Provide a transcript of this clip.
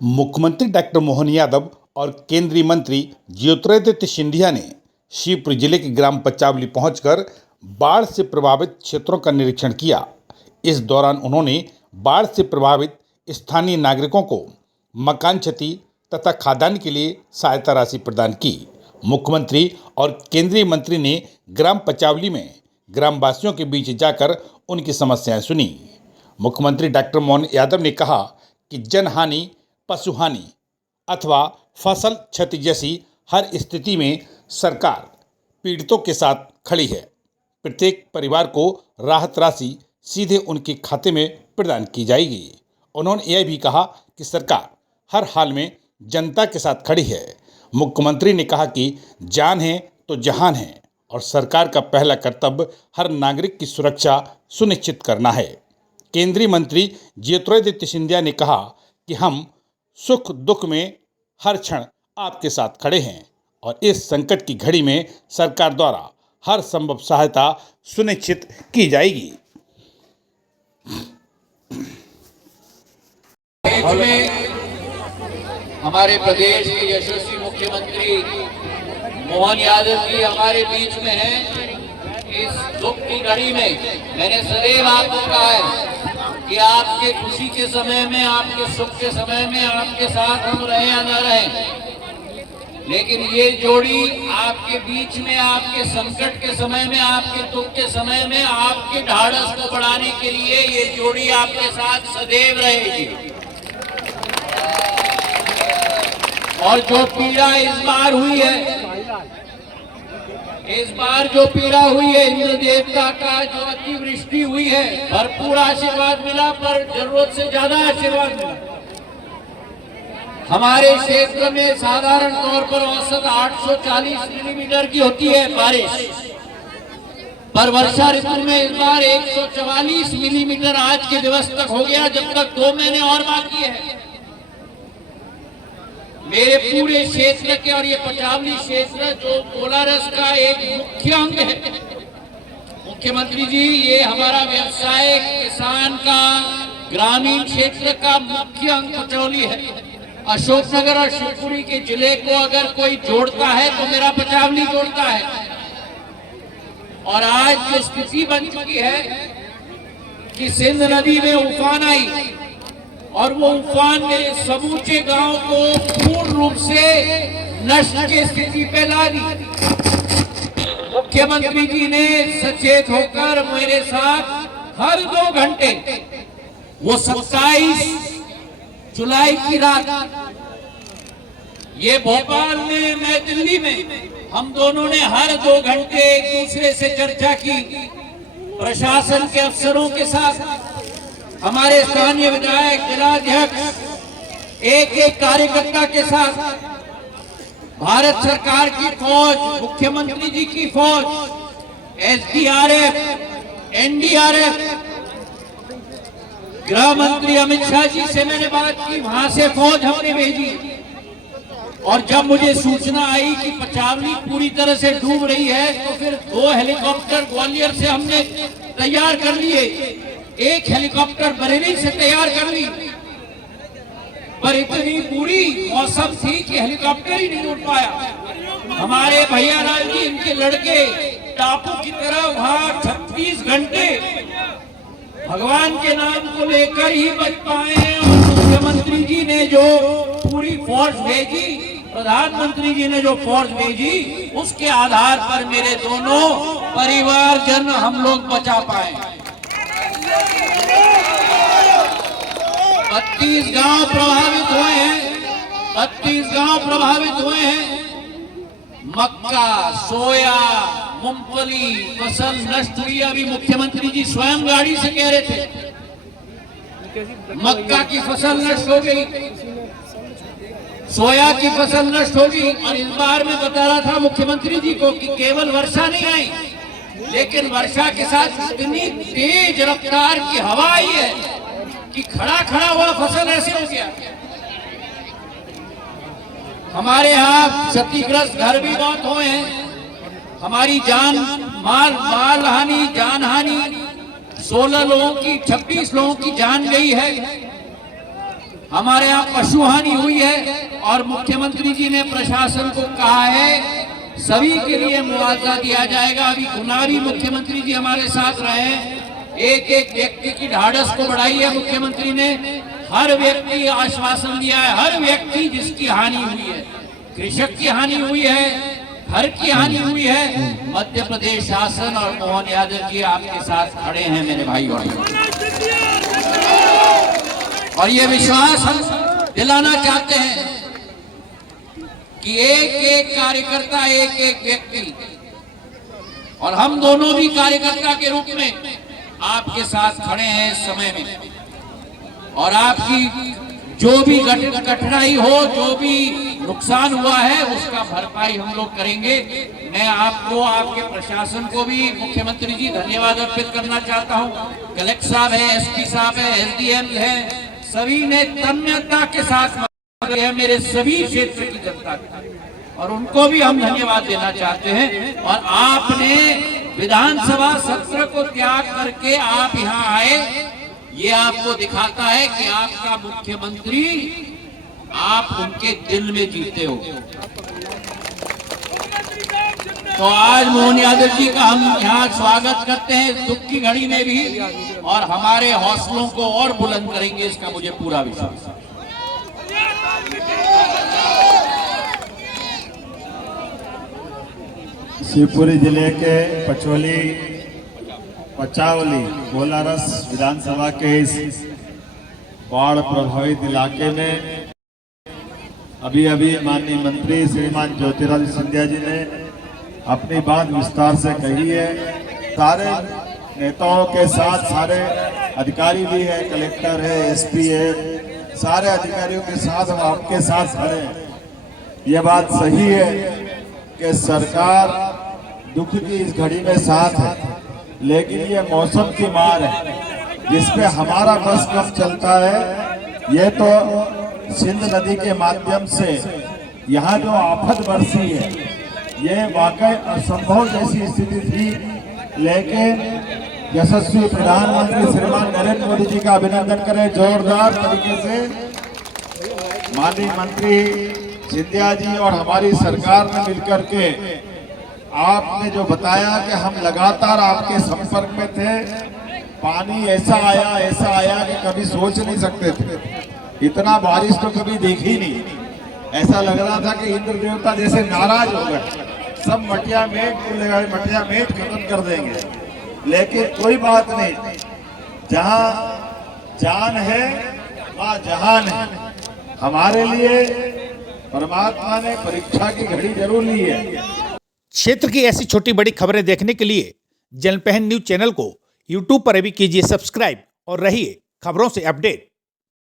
मुख्यमंत्री डॉक्टर मोहन यादव और केंद्रीय मंत्री ज्योतिरादित्य सिंधिया ने शिवपुरी जिले के ग्राम पचावली पहुंचकर बाढ़ से प्रभावित क्षेत्रों का निरीक्षण किया। इस दौरान उन्होंने बाढ़ से प्रभावित स्थानीय नागरिकों को मकान क्षति तथा खाद्यान्न के लिए सहायता राशि प्रदान की। मुख्यमंत्री और केंद्रीय मंत्री ने ग्राम पचावली में ग्रामवासियों के बीच जाकर उनकी समस्याएं सुनी। मुख्यमंत्री डॉक्टर मोहन यादव ने कहा कि जनहानि, पशुहानि अथवा फसल क्षति जैसी हर स्थिति में सरकार पीड़ितों के साथ खड़ी है। प्रत्येक परिवार को राहत राशि सीधे उनके खाते में प्रदान की जाएगी। उन्होंने यह भी कहा कि सरकार हर हाल में जनता के साथ खड़ी है। मुख्यमंत्री ने कहा कि जान है तो जहान है और सरकार का पहला कर्तव्य हर नागरिक की सुरक्षा सुनिश्चित करना है। केंद्रीय मंत्री ज्योतिरादित्य सिंधिया ने कहा कि हम सुख दुख में हर क्षण आपके साथ खड़े हैं और इस संकट की घड़ी में सरकार द्वारा हर संभव सहायता सुनिश्चित की जाएगी। हमारे प्रदेश के यशस्वी मुख्यमंत्री मोहन यादव जी हमारे बीच में हैं। इस दुख की घड़ी में मैंने सदैव आपको कहा है कि आपके खुशी के समय में, आपके सुख के समय में आपके साथ हम रहे या न रहे, लेकिन ये जोड़ी आपके बीच में, आपके संकट के समय में, आपके दुख के समय में आपके ढाढ़स को बढ़ाने के लिए ये जोड़ी आपके साथ सदैव रहेगी। और जो पीड़ा इस बार हुई है, जो पीड़ा हुई है, इंद्र देवता का जो अतिवृष्टि हुई है, भरपूर आशीर्वाद मिला, पर जरूरत से ज्यादा आशीर्वाद मिला। हमारे क्षेत्र में साधारण तौर पर औसत 840 मिलीमीटर की होती है बारिश, पर वर्षा ऋतु में इस बार 144 मिलीमीटर आज के दिवस तक हो गया, जब तक 2 महीने और बाकी है। मेरे पूरे क्षेत्र के और ये पचावली क्षेत्र जो कोलारस का एक मुख्य अंग है, मुख्यमंत्री जी, ये हमारा व्यवसाय किसान का ग्रामीण क्षेत्र का मुख्य अंग पचौली है। अशोकनगर और शिवपुरी के जिले को अगर कोई जोड़ता है तो मेरा पचावली जोड़ता है। और आज जो स्थिति बन चुकी है कि सिंध नदी में उफान आई और वो उफान मेरे समूचे गांव को पूर्ण रूप से नष्ट की स्थिति पे ला दी। मुख्यमंत्री जी ने सचेत होकर मेरे साथ हर 2 घंटे, वो 27 जुलाई की रात, ये भोपाल में, मैं दिल्ली में, हम दोनों ने हर 2 घंटे एक दूसरे से चर्चा की। प्रशासन के अफसरों के साथ, हमारे स्थानीय विधायक, जिलाध्यक्ष, एक कार्यकर्ता के साथ, भारत सरकार की फौज, मुख्यमंत्री जी की फौज, SDRF, NDRF, गृह मंत्री अमित शाह जी से मैंने बात की, वहां से फौज हमने भेजी। और जब मुझे सूचना आई कि पचावली पूरी तरह से डूब रही है, तो फिर 2 हेलीकॉप्टर ग्वालियर से हमने तैयार कर लिए, 1 हेलीकॉप्टर बरेली से तैयार कर ली, पर इतनी बुरी मौसम थी कि हेलीकॉप्टर ही नहीं उड़ पाया। हमारे भैया लाल जी, इनके लड़के टापू की तरह वहां 36 घंटे भगवान के नाम को लेकर ही बच पाए हैं। और मुख्यमंत्री जी ने जो पूरी फोर्स भेजी, प्रधानमंत्री जी ने जो फोर्स भेजी, उसके आधार पर मेरे दोनों परिवारजन हम लोग बचा पाए। 32 गांव प्रभावित हुए हैं, 32 गांव प्रभावित हुए हैं। मक्का, सोया, मूंगफली फसल नष्ट हुई। अभी मुख्यमंत्री जी स्वयं गाड़ी से कह रहे थे मक्का की फसल नष्ट हो गई, सोया की फसल नष्ट होगी। और इस बार मैं बता रहा था मुख्यमंत्री जी को कि केवल वर्षा नहीं आई, लेकिन वर्षा के साथ इतनी तेज रफ्तार की हवा आई है कि खड़ा खड़ा हुआ फसल ऐसे हो गया। हमारे यहाँ क्षतिग्रस्त घर भी बहुत हुए हैं। हमारी माल हानि, जान हानि, 16 लोगों की, 26 लोगों की जान गई है। हमारे यहाँ पशु हानि हुई है और मुख्यमंत्री जी ने प्रशासन को कहा है सभी के लिए मुआवजा दिया जाएगा। अभी गुना भी मुख्यमंत्री जी हमारे साथ रहे हैं। एक एक व्यक्ति की ढाढ़स को बढ़ाई है मुख्यमंत्री ने। हर व्यक्ति आश्वासन दिया है, हर व्यक्ति जिसकी हानि हुई है, कृषक की हानि हुई है, घर की हानि हुई है, मध्य प्रदेश शासन और मोहन यादव जी आपके साथ खड़े हैं मेरे भाई भाइयों। और ये विश्वास हम दिलाना चाहते हैं कि एक एक कार्यकर्ता, एक एक व्यक्ति और हम दोनों भी कार्यकर्ता के रूप में आपके साथ खड़े हैं इस समय में। और आपकी जो भी कठिनाई हो, जो भी नुकसान हुआ है, उसका भरपाई हम लोग करेंगे। मैं आपको, आपके प्रशासन को भी मुख्यमंत्री जी धन्यवाद अर्पित करना चाहता हूं। कलेक्टर साहब है, एसपी साहब है, एसडीएम है, सभी ने तन्मयता के साथ है मेरे सभी क्षेत्र की जनता को, और उनको भी हम धन्यवाद देना चाहते हैं। और आपने विधानसभा सत्र को त्याग करके आप यहाँ आए, ये आपको दिखाता है कि आपका मुख्यमंत्री आप उनके दिल में जीते हो। तो आज मोहन यादव जी का हम यहाँ स्वागत करते हैं इस दुख की घड़ी में भी, और हमारे हौसलों को और बुलंद करेंगे, इसका मुझे पूरा विश्वास है। शिवपुरी जिले के पचावली कोलारस विधानसभा के इस बाढ़ प्रभावित इलाके में अभी माननीय मंत्री श्रीमान ज्योतिरादित्य सिंधिया जी ने अपनी बात विस्तार से कही है। सारे नेताओं के साथ सारे अधिकारी भी है, कलेक्टर है, एसपी है, सारे अधिकारियों के साथ हम आपके साथ खड़े हैं। ये बात सही है कि सरकार दुख की इस घड़ी में साथ है, लेकिन ये मौसम की मार है जिसपे हमारा बस कब चलता है। ये तो सिंध नदी के माध्यम से यहाँ जो आफत बरसी है, ये वाकई असंभव जैसी स्थिति थी, लेकिन यशस्वी प्रधानमंत्री श्रीमान नरेंद्र मोदी जी का अभिनंदन करें जोरदार तरीके से। माननीय मंत्री सिंधिया जी और हमारी सरकार ने मिलकर के आपने जो बताया कि हम लगातार आपके संपर्क में थे। पानी ऐसा आया कि कभी सोच नहीं सकते थे। इतना बारिश तो कभी देखी नहीं। ऐसा लग रहा था कि इंद्र देवता जैसे नाराज हो गए, सब मटिया मेट खत्म कर देंगे। लेकिन कोई बात नहीं, जहां जान है वहां जहान है। हमारे लिए परमात्मा ने परीक्षा की घड़ी जरूर ली है। क्षेत्र की ऐसी छोटी बड़ी खबरें देखने के लिए जनपहन न्यूज चैनल को यूट्यूब पर भी कीजिए सब्सक्राइब और रहिए खबरों से अपडेट।